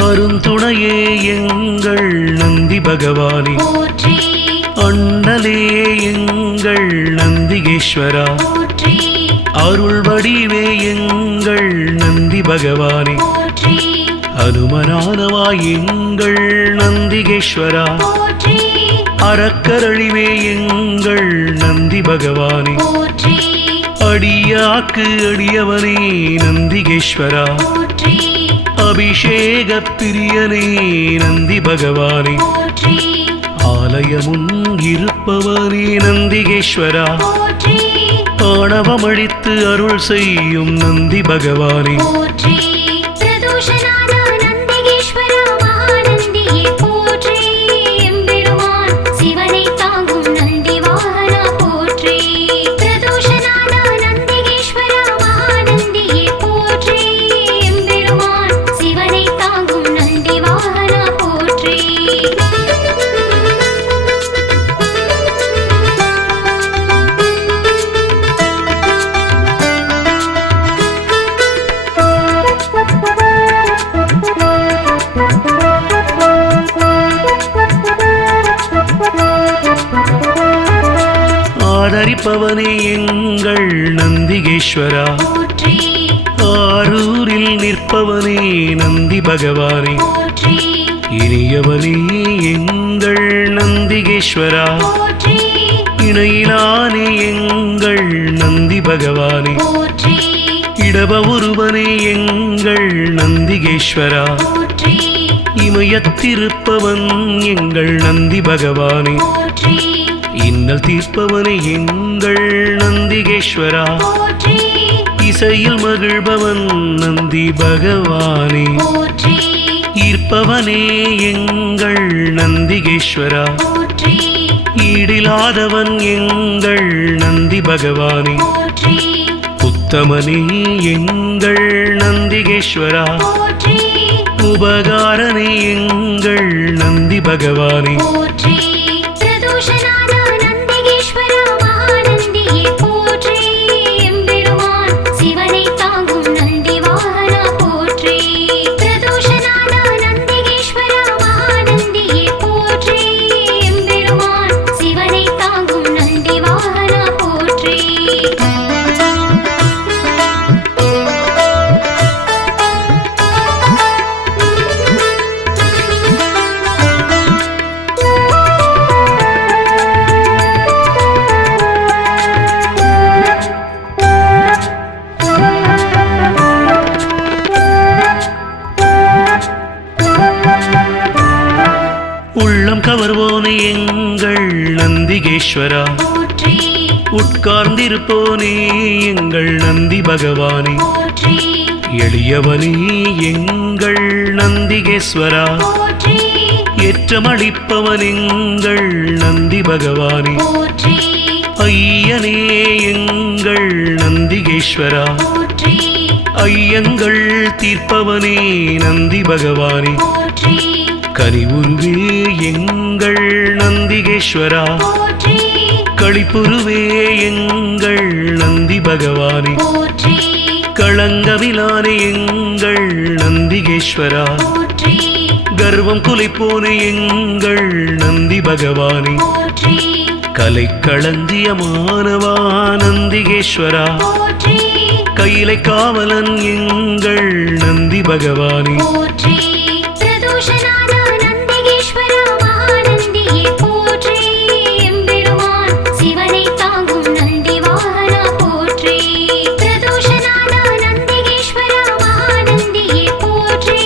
அருந்துணையே எங்கள் நந்தி பகவானே, போற்றி அண்ணலே எங்கள் நந்திகேஸ்வரா, போற்றி அருள் வடிவே எங்கள் நந்தி பகவானே, போற்றி அனுமனானவாய் எங்கள் நந்திகேஸ்வரா, போற்றி அறக்கரழிவே எங்கள் நந்தி பகவானே, போற்றி அடியாக்கு அடியவனே நந்திகேஸ்வரா, போற்றி அபிஷேக பிரியனே நந்தி பகவானே, போற்றி ஆலயமுன் இருப்பவனே நந்திகேஸ்வரா, போற்றி ஆணவமழித்து அருள் செய்யும் நந்தி பகவானே, போற்றி பிரதோஷநாத நந்திகேஸ்வர மகாநந்தியே போற்றி எம்பெருமான் சிவனை தாங்கும் நந்தி வாகனா போற்றி பிரதோஷநாத நந்திகேஸ்வர மகாநந்தியே போற்றி எம்பெருமான் சிவனை தாங்கும் நந்தி வாகனா போற்றி ஆதரிப்பவனே எங்கள் நந்திகேஸ்வரா, போற்றி ஆரூரில் நிற்பவனே நந்தி பகவானே, போற்றி இனியவனே எங்கள் நந்திகேஸ்வரா, போற்றி இணையிலானே எங்கள் நந்தி பகவானே, போற்றி இடப ஒருவனே எங்கள் நந்திகேஸ்வரா, போற்றி இமயத்திருப்பவன் எங்கள் நந்தி பகவானே, போற்றி இன்னல் தீர்ப்பவனே எங்கள் நந்திகேஸ்வரா, போற்றி இசையில் மகிழ்பவன் நந்தி பகவானே, போற்றி ஈர்ப்பவனே எங்கள் நந்திகேஸ்வரா, போற்றி ஈடிலாதவன் எங்கள் நந்தி பகவானே, போற்றி உத்தமனே எங்கள் நந்திகேஸ்வரா, போற்றி உபகாரனே எங்கள் நந்தி பகவானே, போற்றி பிரதோஷநாத நந்திகேஸ்வர மகாநந்தியே போற்றி எம்பெருமான் சிவனை தாங்கும் நந்தி வாகனா போற்றி பிரதோஷநாத நந்திகேஸ்வர மகாநந்தியே போற்றி எம்பெருமான் சிவனை தாங்கும் நந்தி வாகனா போற்றி உள்ளம் கவர்வோனே எங்கள் நந்திகேஸ்வரா, போற்றி உட்கார்ந்திருப்போனே எங்கள் நந்தி பகவானே, போற்றி எளியவனே எங்கள் நந்திகேஸ்வரா, போற்றி ஏற்றமளிப்பவன் எங்கள் நந்தி பகவானே, போற்றி ஐயனே எங்கள் நந்திகேஸ்வரா, போற்றி ஐயங்கள் தீர்ப்பவனே நந்தி பகவானே, போற்றி கனிவுருவே எங்கள் நந்திகேஸ்வரா, போற்றி களிப்புருவே எங்கள் நந்தி பகவானே, போற்றி களங்கமிலானே எங்கள் நந்திகேஸ்வரா, போற்றி கர்வம் குலைப்போனே எங்கள் நந்தி பகவானே, போற்றி கலைக்களஞ்சியமானவா நந்திகேஸ்வரா, போற்றி கையிலை காவலன் எங்கள் நந்தி பகவானே, போற்றி பிரதோஷநாத நந்திகேஸ்வர மகாநந்தியே போற்றி எம்பெருமான் சிவனை தாங்கும் நந்தி வாகனா போற்றி பிரதோஷநாத நந்திகேஸ்வர மகாநந்தியே போற்றி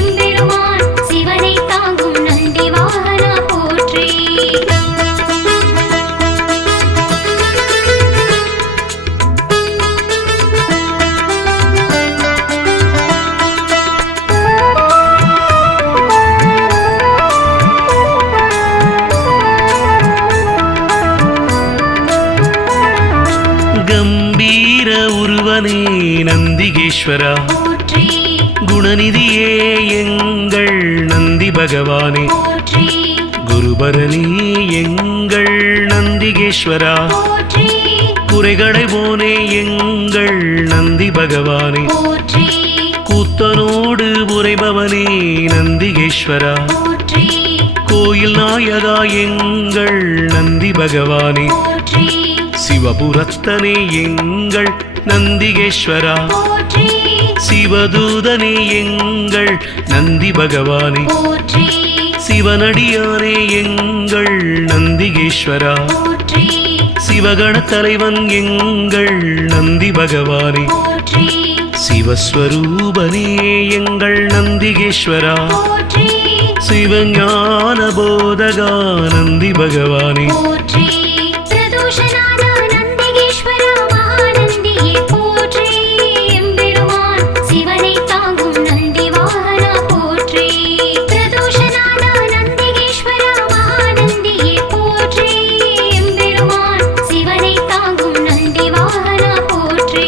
எம்பெருமான் சிவனை தாங்கும் நந்தி வாகனா போற்றி கம்பீர உருவனே நந்திகேஸ்வரா, போற்றி குணநிதியே எங்கள் நந்தி நந்தி பகவானே போற்றி குருபரனே எங்கள் நந்திகேஸ்வரா போற்றி குறைகளை போனே எங்கள் நந்தி பகவானே போற்றி கூத்தனோடு உரைபவனே நந்திகேஸ்வரா போற்றி கோயில் நாயகா எங்கள் நந்தி பகவானே போற்றி சிவபுரத்தனே எங்கள் நந்திகேஸ்வரா போற்றி சிவதூதனே எங்கள் நந்தி பகவானே போற்றி சிவனடியானே எங்கள் நந்திகேஸ்வரா போற்றி சிவகண தலைவன் எங்கள் நந்தி பகவானே போற்றி சிவஸ்வரூபனே எங்கள் நந்திகேஸ்வரா போற்றி சிவஞான போதகா நந்தி பகவானே போற்றி பிரதோஷநாத நந்திகேஸ்வர மகாநந்தியே போற்றி எம்பெருமான் சிவனை தாங்கும் நந்தி வாகனா போற்றி பிரதோஷநாத நந்திகேஸ்வர மகாநந்தியே போற்றி எம்பெருமான் சிவனை தாங்கும் நந்தி வாகனா போற்றி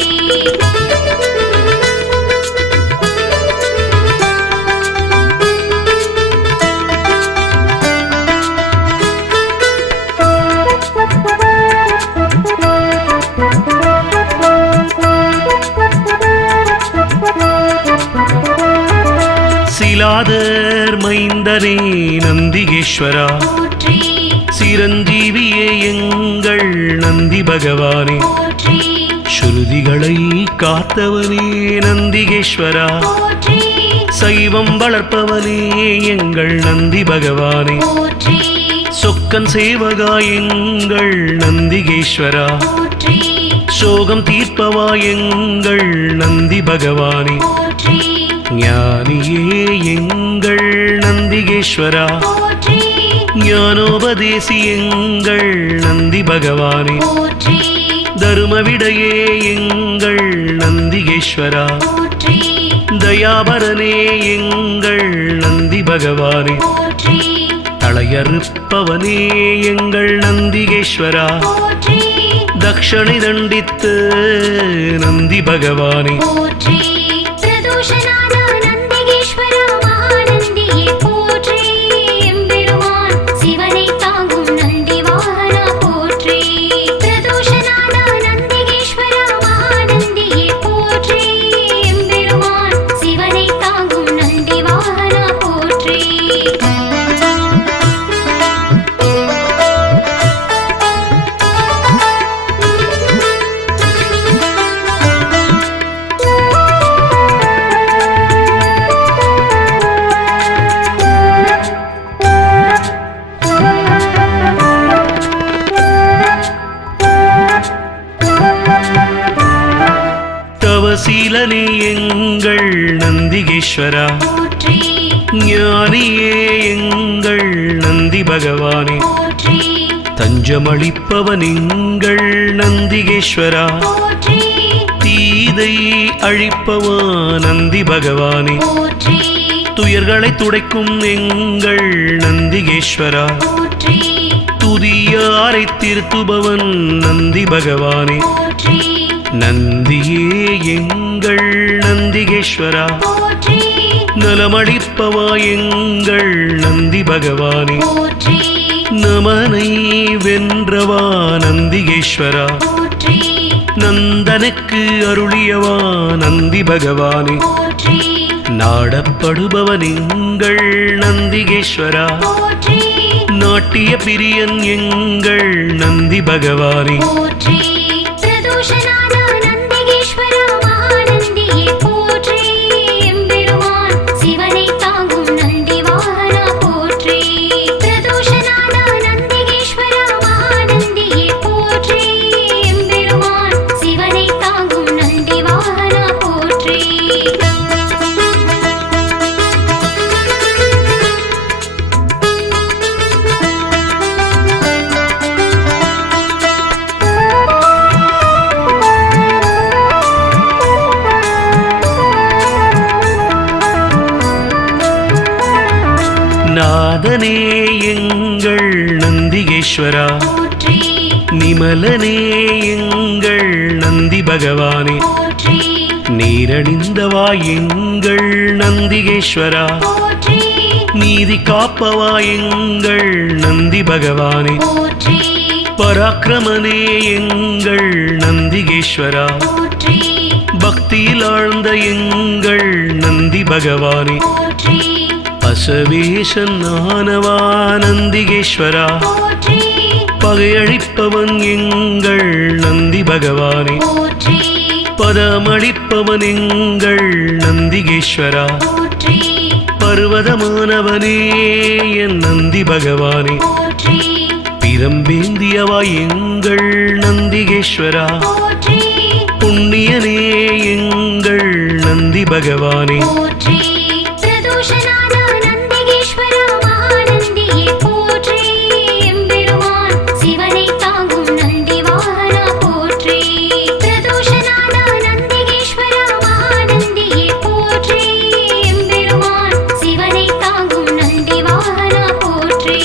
சிலாதர் மைந்தனே நந்திகேஸ்வரா போற்றி சிரஞ்சீவியே எங்கள் நந்தி பகவானே போற்றி ஸ்ருதிகளை காத்தவனே நந்திகேஸ்வரா போற்றி சைவம் வளர்ப்பவனே எங்கள் நந்தி பகவானே போற்றி சொக்கன் சேவகா எங்கள் நந்திகேஸ்வரா போற்றி சோகம் தீர்ப்பவா எங்கள் நந்தி பகவானே போற்றி ஞானியே எங்கள் நந்திகேஸ்வரா போற்றி ஞானோபதேசி எங்கள் நந்தி பகவானே போற்றி தருமவிடையே எங்கள் நந்திகேஸ்வரா போற்றி தயாபரனே எங்கள் நந்தி பகவானே போற்றி தளையறுப்பவனே எங்கள் நந்திகேஸ்வரா போற்றி தக்ஷணை தண்டித்து நந்தி பகவானே போற்றி பிரதோஷநாத நந்திகேஸ்வர மகாநந்தியே போற்றி எம்பெருமான் சிவனை தாங்கும் நந்தி வாகனா போற்றி பிரதோஷநாத நந்திகேஸ்வர மகாநந்தியே போற்றி எம்பெருமான் சிவனை தாங்கும் நந்தி வாகனா போற்றி தவசீலனே எங்கள் நந்திகேஸ்வரா போற்றி ஞானியே எங்கள் நந்தி பகவானே போற்றி தஞ்சமளிப்பவன் எங்கள் நந்திகேஸ்வரா போற்றி தீதை அழிப்பவா நந்தி பகவானே போற்றி துயர்களை துடைக்கும் எங்கள் நந்திகேஸ்வரா போற்றி துதியாரை திருத்துபவன் நந்தி பகவானே போற்றி நந்தியே எங்கள் நந்திகேஸ்வரா போற்றி நலமளிப்பவா எங்கள் நந்தி பகவானே போற்றி நமனை வென்றவா நந்திகேஸ்வரா போற்றி நந்தனுக்கு அருளியவா நந்தி பகவானே போற்றி நாடப்படுபவன் எங்கள் நந்திகேஸ்வரா போற்றி நாட்டிய பிரியன் எங்கள் நந்தி பகவானே போற்றி பிரதோஷநாத நந்திகேஸ்வர மகாநந்தியே போற்றி எம்பெருமான் சிவனை தாங்கும் நந்தி வாகனா போற்றி பிரதோஷநாத நந்திகேஸ்வர மகாநந்தியே போற்றி எம்பெருமான் சிவனை தாங்கும் நந்தி வாகனா போற்றி நாதனே எங்கள் நந்திகேஸ்வரா போற்றி நிமலனே எங்கள் நந்தி பகவானே போற்றி நீரணிந்தவா எங்கள் நந்திகேஸ்வரா போற்றி நீதி காப்பவா எங்கள் நந்தி பகவானே போற்றி பராக்கிரமனே எங்கள் நந்திகேஸ்வரா போற்றி பக்தியில் ஆழ்ந்த எங்கள் நந்தி பகவானே போற்றி அசவேசன் ஆனவா நந்திகேஸ்வரா போற்றி பகையழிப்பவன் எங்கள் நந்தி பகவானே போற்றி பதமளிப்பவன் எங்கள் நந்திகேஸ்வரா போற்றி பர்வதமானவனே என் நந்தி பகவானே போற்றி பிரம்பேந்தியவா எங்கள் நந்திகேஸ்வரா போற்றி புண்ணியனே எங்கள் நந்தி பகவானே போற்றி பிரதோஷநாத நந்திகேஸ்வர மகாநந்தியே போற்றி எம்பெருமான் சிவனை தாங்கும் நந்தி வாகனா போற்றி பிரதோஷநாத நந்திகேஸ்வர மகாநந்தியே போற்றி எம்பெருமான் சிவனை தாங்கும் நந்தி வாகனா போற்றி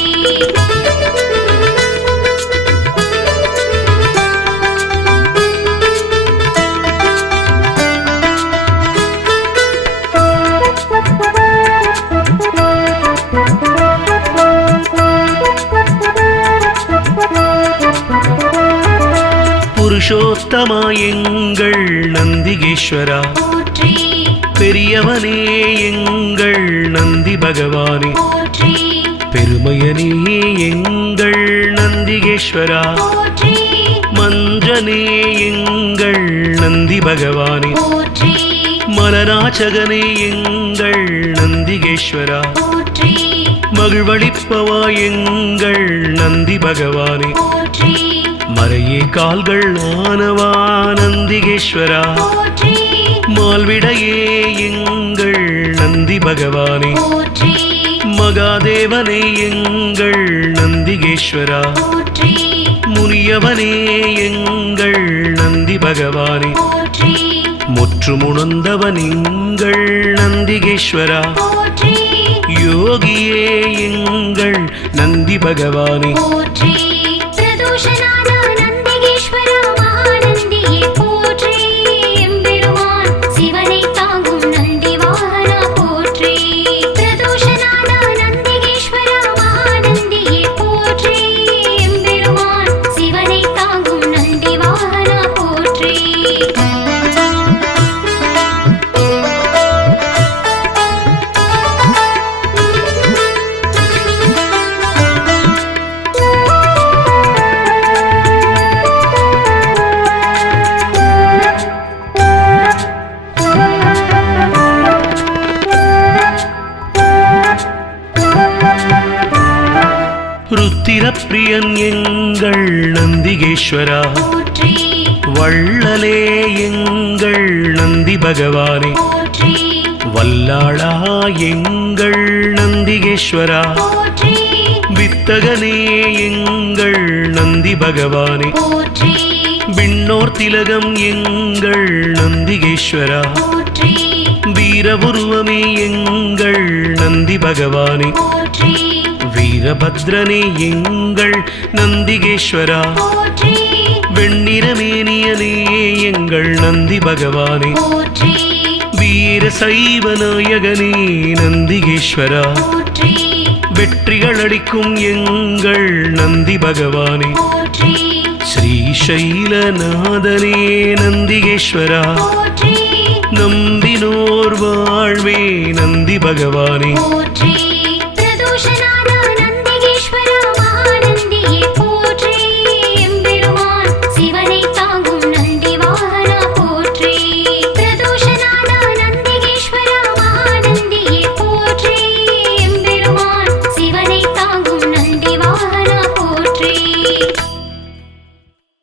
புருஷோத்தமா எங்கள் நந்திகேஸ்வரா போற்றி பெரியவனே எங்கள் நந்தி பகவானே போற்றி பெருமையனே எங்கள் நந்திகேஸ்வரா போற்றி மஞ்சனே எங்கள் நந்தி பகவானே போற்றி மலராச்சகனே எங்கள் நந்திகேஸ்வரா போற்றி மகிழ்வளிப்பவா எங்கள் நந்தி பகவானே போற்றி மறையே கால்கள் ஆனவா நந்திகேஸ்வரா போற்றி மால்விடையே எங்கள் நந்தி பகவானே போற்றி மகாதேவனே எங்கள் நந்திகேஸ்வரா போற்றி முனியவனே எங்கள் நந்தி பகவானே போற்றி முற்றுமுணர்ந்தவன் எங்கள் நந்திகேஸ்வரா போற்றி யோகியே எங்கள் நந்தி பகவானே போற்றி பிரதோஷநாத நந்திகேஸ்வர மகாநந்தியே போற்றி எம்பெருமான் சிவனை தாங்கும் நந்தி வாகனா போற்றி பிரதோஷநாத நந்திகேஸ்வர மகாநந்தியே போற்றி எம்பெருமான் சிவனை தாங்கும் நந்தி வாகனா போற்றி ருத்திரப்பிரியன் எங்கள் நந்திகேஸ்வரா போற்றி வள்ளலே எங்கள் நந்தி பகவானே போற்றி வல்லாளா எங்கள் நந்திகேஸ்வரா போற்றி வித்தகனே எங்கள் நந்தி பகவானே போற்றி விண்ணோர் திலகம் எங்கள் நந்திகேஸ்வரா போற்றி வீரபுருவமே எங்கள் நந்தி பகவானே போற்றி வீரபத்ரனே எங்கள் நந்திகேஸ்வரா போற்றி வெண்ணிறமேனியனே எங்கள் நந்தி பகவானே போற்றி வீர சைவ நாயகனே நந்திகேஸ்வரா போற்றி வெற்றிகள் அளிக்கும் எங்கள் நந்தி பகவானே போற்றி ஸ்ரீசைலநாதனே நந்திகேஸ்வரா போற்றி நம்பினோர் வாழ்வே நந்தி பகவானே போற்றி